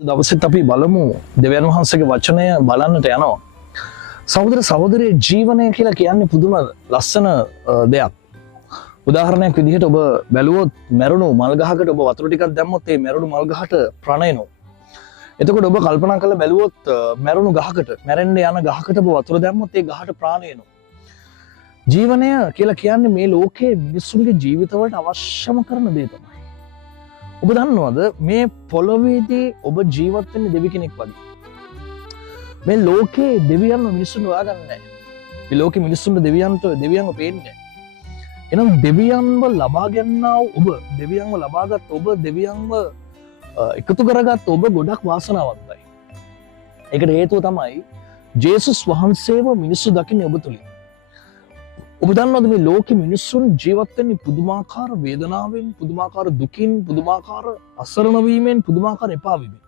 දවසෙත් අපි බලමු දෙවියන් වහන්සේගේ වචනය බලන්නට යනවා. සහෝදර සහෝදරයේ ජීවනය කියලා කියන්නේ පුදුම ලස්සන දෙයක්. උදාහරණයක් විදිහට ඔබ බැලුවොත් මැරුණු මල් ගහකට ඔබ වතුර ටිකක් දැම්මොත් ඒ මැරුණු මල් ගහට ප්‍රාණ එනවා. එතකොට ඔබ කල්පනා කරලා බැලුවොත් මැරුණු ගහකට මැරෙන්න යන ගහකට ඔබ වතුර දැම්මොත් ඒ ගහට ප්‍රාණ එනවා. ජීවනය කියලා කියන්නේ මේ ලෝකයේ මිනිස්සුන්ගේ ජීවිතවලට අවශ්‍යම කරන දේ තමයි. ඔබ දන්නවද මේ පොළොවේදී ඔබ ජීවත් වෙන්නේ දෙවි කෙනෙක් වගේ. මේ ලෝකේ දෙවියන්ව මිනිස්සුන්ව හොයාගන්නේ නැහැ. මේ ලෝකේ මිනිස්සුන්ව දෙවියන්ව පේන්නේ නැහැ. එහෙනම් දෙවියන්ව ලබා ගන්නා ඔබ, දෙවියන්ව ලබාගත් ඔබ, දෙවියන්ව එකතු කරගත් ඔබ ගොඩක් වාසනාවන්තයි. ඒකට හේතුව තමයි ජේසුස් වහන්සේව මිනිස්සු දකින්නේ ඔබ තුලින්. ඔබ දන්නවද මේ ලෝකෙ මිනිස්සුන් ජීවත් වෙන්නේ පුදුමාකාර වේදනාවෙන්, පුදුමාකාර දුකින්, පුදුමාකාර අසරණ වීමෙන්, පුදුමාකාර එපා වීමෙන්.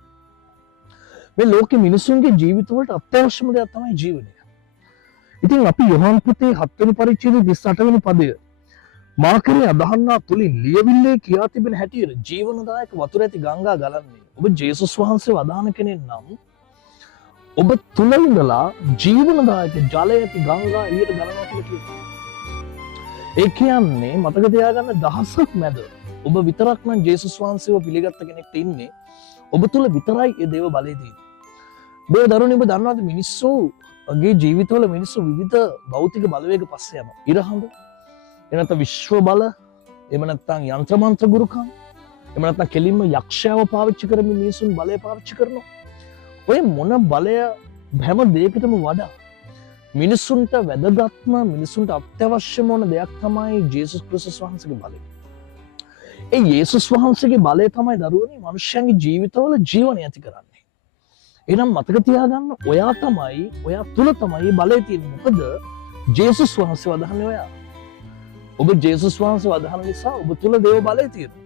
මේ ලෝකෙ මිනිස්සුන්ගේ ජීවිතවලට අත්‍යවශ්‍යම දෙයක් තමයි ජීවනය. ඉතින් අපි යොහන් පුතේ 7 වෙනි පරිච්ඡේදයේ 28 වෙනි පදය මා කරේ අදහන්නා තුලින් ලියවිල්ලේ කියා තිබෙන හැටියට ජීවනදායක වතුර ඇති ගංගා ගලන්නේ. ඔබ ජේසුස් වහන්සේ වදාන කෙනෙක් නම් ඔබ තුල ඉඳලා ජීවනදායක ජලය ඇති ගංගා එළියට ගලනවා කියලා කියනවා. ඒ කියන්නේ මතක තියාගන්න දහසක් මැද ඔබ විතරක් නම් ජේසුස් වහන්සේව පිළිගත්ත කෙනෙක්ට ඉන්නේ. ඔබ තුල විතරයි ඒ දේව බලය තියෙන්නේ. මේ දරුවනේ ඔබ දන්නවද මිනිස්සුගේ ජීවිතවල මිනිස්සු විවිධ භෞතික බලවේග පස්සේ යනවා. ඉරහඳ, එහෙම නැත්නම් විශ්ව බල, එහෙම නැත්නම් යంత్ర මන්ත්‍ර ගුරුකම්, එහෙම නැත්නම් කෙලින්ම යක්ෂයාව පාවිච්චි කරමින් මිනිසුන් බලය පාවිච්චි කරනවා. ඔය මොන බලය හැම දෙයකටම වඩා මිනිසුන්ට වැදගත්ම, මිනිසුන්ට අත්‍යවශ්‍යම වන දෙයක් තමයි ජේසුස් ක්‍රිස්තුස් වහන්සේගේ බලය. ඒ යේසුස් වහන්සේගේ බලය තමයි දරුවනේ මනුෂ්‍යයන්ගේ ජීවිතවල ජීවනය ඇති කරන්නේ. එහෙනම් මතක තියාගන්න ඔයා තුල තමයි බලය තියෙන්නේ. මොකද ජේසුස් වහන්සේ වදහන්නේ ඔයා. ඔබ ජේසුස් වහන්සේ වදහන නිසා ඔබ තුල දේව බලය තියෙනවා.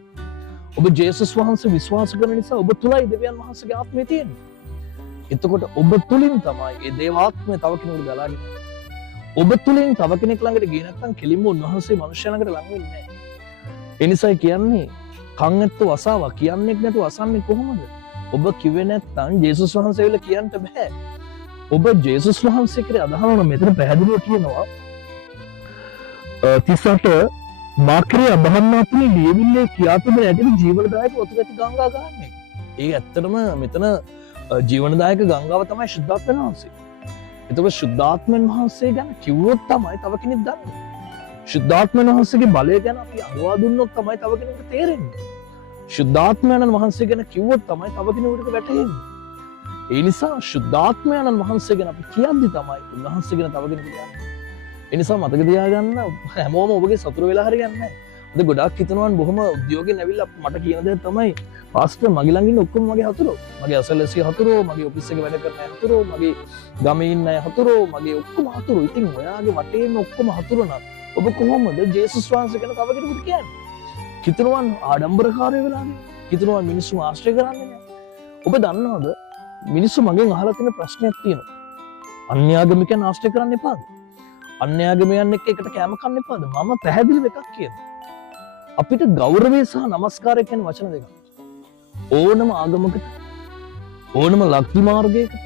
ඔබ ජේසුස් වහන්සේ විශ්වාස කරන නිසා ඔබ තුලයි දෙවියන් වහන්සේගේ ආත්මය තියෙන්නේ. එතකොට ඔබ තුලින් තමයි ඒ දේවාත්මය තව කෙනෙකුට ගලාගෙන ඔබ තුලින් තව කෙනෙක් ළඟට ගියේ නැත්නම් කෙලින්ම උන්වහන්සේ මනුෂ්‍ය ළඟට ලඟ වෙන්නේ නැහැ. ඒ නිසායි කියන්නේ කන් ඇත්තෝ අසාවා කියන්නේ නැතුව අසන්නේ කොහොමද? ඔබ කිව්වේ නැත්නම් ජේසුස් වහන්සේ විල කියන්න බෑ. ඔබ ජේසුස් වහන්සේ කරේ අදහනවන මෙතන පැහැදිලිව කියනවා 38 මාක්‍රිය අබහන්නාතුනි ලියවිල්ලේ කියා තිබෙන ඇති ජීවනදායක වතුර ඇති ගංගා ගන්නේ. ඒ ඇත්තටම මෙතන ජීවනදායක ගංගාව තමයි ශුද්ධාත්මයන් වහන්සේ. එතකොට ශුද්ධාත්මයන් වහන්සේ ගැන කිව්වොත් තමයි තව කෙනෙක් දන්නේ. ශුද්ධාත්මයන් වහන්සේගේ බලය ගැන අපි අහුවා දුන්නොත් තමයි තව කෙනෙකුට තේරෙන්නේ. ශුද්ධාත්මයන් වහන්සේ ගැන කිව්වොත් තමයි තව කෙනෙකුට වැටහෙන්නේ. ඒ නිසා ශුද්ධාත්මයන් වහන්සේ ගැන අපි කියද්දි තමයි උන්වහන්සේ ගැන තව කෙනෙකුට යන්නේ. ඒ නිසා මතක තියාගන්න හැමෝම ඔබගේ සතුරු වෙලා හරියන්නේ නැහැ. අද ගොඩාක් හිතනවා බොහොම උද්‍යෝගයෙන් ඇවිල්ලා මට කියන දේ තමයි පාස්ටර් මගේ ළඟ ඉන්න ඔක්කොම මගේ හතුරෝ. මගේ අසල්වැසිය හතුරෝ, මගේ ඔෆිස් එකේ වැඩ කරන අය හතුරෝ, මගේ ගමේ ඉන්න අය හතුරෝ, මගේ ඔක්කොම හතුරෝ. ඉතින් ඔයාගේ වටේ ඉන්න ඔක්කොම හතුරෝ නම් ඔබ කොහොමද ජේසුස් වහන්සේ ගැන තව කෙනෙකුට කියන්නේ? කිතුරුවන් ආඩම්බරකාරයෝ වෙලා නේ. කිතුරුවන් මිනිස්සු ආශ්‍රය කරන්නේ නැහැ. ඔබ දන්නවද මිනිස්සු මගෙන් අහලා තියෙන ප්‍රශ්නයක් තියෙනවා. අන්‍යාගමිකයන් ආශ්‍රය කරන්න එපාද? අන්‍යාගමයන් එක්ක එකට කැම කන්න එපාද? මම පැහැදිලිව එකක් කියනවා. අපිට ගෞරවය සහ නමස්කාරය කියන වචන දෙකක්. ඕනම ආගමකට, ඕනම ලක්ති මාර්ගයකට,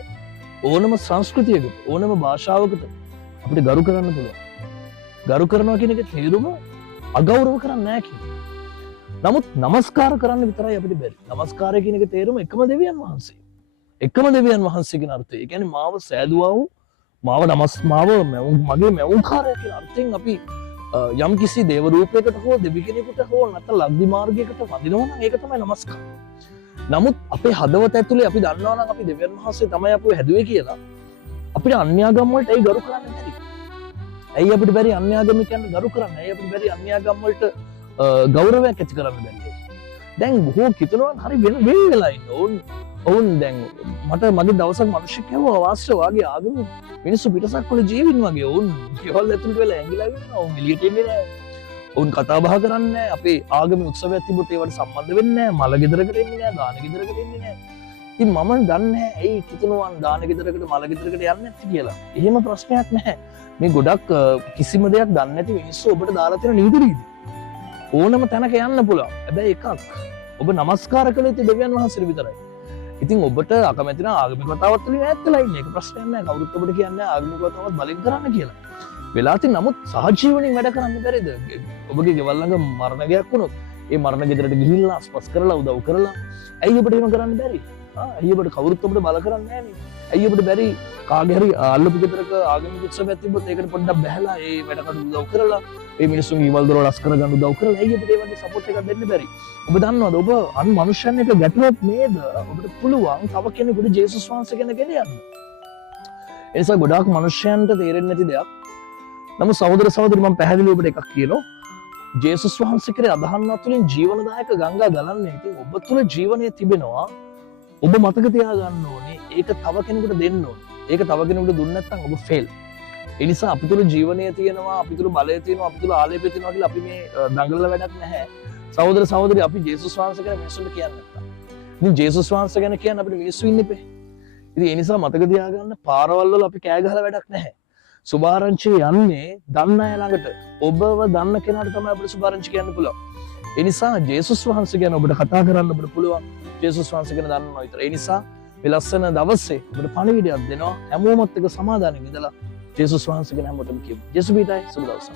ඕනම සංස්කෘතියකට, ඕනම භාෂාවකට අපිට ගරු කරන්න පුළුවන්. ගරු කරනවා කියන එක තේරුම අගෞරව කරන්නේ නැහැ කියන. නමුත් නමස්කාර කරන්න විතරයි අපිට බැරි. නමස්කාරය කියන එක තේරුම එකම දෙවියන් වහන්සේ. එකම දෙවියන් වහන්සේ කියන අර්ථය. ඒ කියන්නේ මාව සෑදුවා වූ, මගේ මැවුම්කාරය කියන අර්ථයෙන් අපි යම් කිසි දේව රූපයකට හෝ දෙවි කෙනෙකුට හෝ නැත්නම් ලක්දි මාර්ගයකට වදිනවා නම් ඒක තමයි නමස්කාරය. නමුත් අපේ හදවත ඇතුලේ අපි දන්නවා නම් අපි දෙවියන් වහන්සේ තමයි අපව හැදුවේ කියලා අපිට අන්‍යාගම් වලට ඒ ගරු කරන්න බැරි. ඇයි අපිට බැරි අන්‍යාගමිකයන්ට ගරු කරන්න? ඇයි අපිට බැරි අන්‍යාගම් වලට ගෞරවයක් ඇති කරන්න බැරි? දැන් බොහෝ කිතුණුවන් හරි වෙන වෙලා ඉන්න ඔවුන් දැන් මට මගේ දවසක් මිනිස්සු කිව්වා වාස්ස වාගේ ආගම මිනිස්සු පිටසක් වල ජීවින් වගේ ඔවුන් කෙවල් ඇතුළට වෙලා ඇඟිලා ඉන්නවා. ඔවුන් එළියට එන්නේ නැහැ. ඔවුන් කතා බහ කරන්නේ නැහැ. අපේ ආගමේ උත්සවයක් තිබුත් ඒවට සම්බන්ධ වෙන්නේ නැහැ. මල ගෙදරකට එන්නේ නැහැ. දාන ගෙදරකට එන්නේ නැහැ. ඉතින් මම දන්නේ නැහැ ඇයි කිතුණුවන් දාන ගෙදරකට මල ගෙදරකට යන්නේ නැති කියලා. එහෙම ප්‍රශ්නයක් නැහැ. මේ ගොඩක් කිසිම දෙයක් දන්නේ නැති මිනිස්සු ඔබට දාලා තියෙන නීති රීති. ඕනම තැනක යන්න පුළුවන්. හැබැයි එකක් ඔබ නමස්කාර කළ යුතු දෙවියන් වහන්සේට විතරයි. ඉතින් ඔබට අකමැති නම් ආගමික කතාවත් වලින් ඈත් වෙලා ඉන්න එක ප්‍රශ්නයක් නෑ. කවුරුත් ඔබට කියන්නේ ආගමික කතාවත් බලෙන් කරන්න කියලා. වෙලා තින් නමුත් සහජීවණයෙන් වැඩ කරන්න බැරිද? ඔබගේ ගෙවල් ළඟ මරණයක් වුණොත් ඒ මරණ ගෙදරට ගිහිල්ලා ආස්පස් කරලා උදව් කරලා ඇයි ඔබට එහෙම කරන්න බැරි? ඇයි ඔබට කවුරුත් ඔබට බල කරන්නේ නෑනේ? ඇයි ඔබට බැරි කාගේ හරි අල්ලපු ගෙදරක ආගමික උත්සවයක් තිබ්බොත් ඒකට පොඩ්ඩක් බැහැලා ඒ වැඩකට උදව් කරලා ඒ මිනිස්සුන් ඊවල් දොර රස් කරගන්න උදව් කරලා ඇයි ඔබට ඒ වගේ සපෝට් එකක් දෙන්න බැරි? ඔබ දන්නවද ඔබ අන් මනුෂ්‍යයන් එක ගැටුණොත් නේද ඔබට පුළුවන් තව කෙනෙකුට ජේසුස් වහන්සේ ගැන ගෙනියන්න. ඒ නිසා ගොඩාක් මනුෂ්‍යයන්ට තේරෙන්නේ නැති දෙයක්. නමුත් සහෝදර සහෝදරි මම පැහැදිලිව ඔබට එකක් කියනවා. ජේසුස් වහන්සේ කෙරේ අදහන්නත් තුළින් ජීවනදායක ගංගා ගලන්නේ. ඉතින් ඔබ තුළ ජීවනය තිබෙනවා. ඔබ මතක තියාගන්න ඕනේ ඒක තව කෙනෙකුට දෙන්න ඕනේ. ඒක තව කෙනෙකුට දුන්නේ නැත්නම් ඔබ ෆේල්. ඒ නිසා අපි තුළ ජීවනය තියෙනවා, අපි තුළ බලය තියෙනවා, අපි තුළ ආලේපය තියෙනවා කියලා අපි මේ දඟලලා වැඩක් නැහැ. සහෝදර සහෝදරි අපි ජේසුස් වහන්සේ ගැන මිනිස්සුන්ට කියන්නේ නැත්තම්. ඉතින් ජේසුස් වහන්සේ ගැන කියන්න අපිට මිනිස්සු ඉන්න ඉපේ. ඉතින් ඒ නිසා මතක තියාගන්න පාරවල් වල අපි කෑ ගහලා වැඩක් නැහැ. සුභාරංචි යන්නේ දන්න අය ළඟට. ඔබව දන්න කෙනාට තමයි අපිට සුභාරංචි කියන්න පුළුවන්. ඒ නිසා ජේසුස් වහන්සේ ගැන ඔබට කතා කරන්න ඔබට පුළුවන්. ජේසුස් වහන්සේ ගැන දන්නවා විතර. ඒ නිසා මේ ලස්සන දවසේ ඔබට පණිවිඩයක් දෙනවා. හැමෝමත් එක්ක සමාදානෙ ඉඳලා ජේසුස් වහන්සේ ගැන හැමෝටම කියමු. ජේසුස් පිටයි සුබ දවසක්.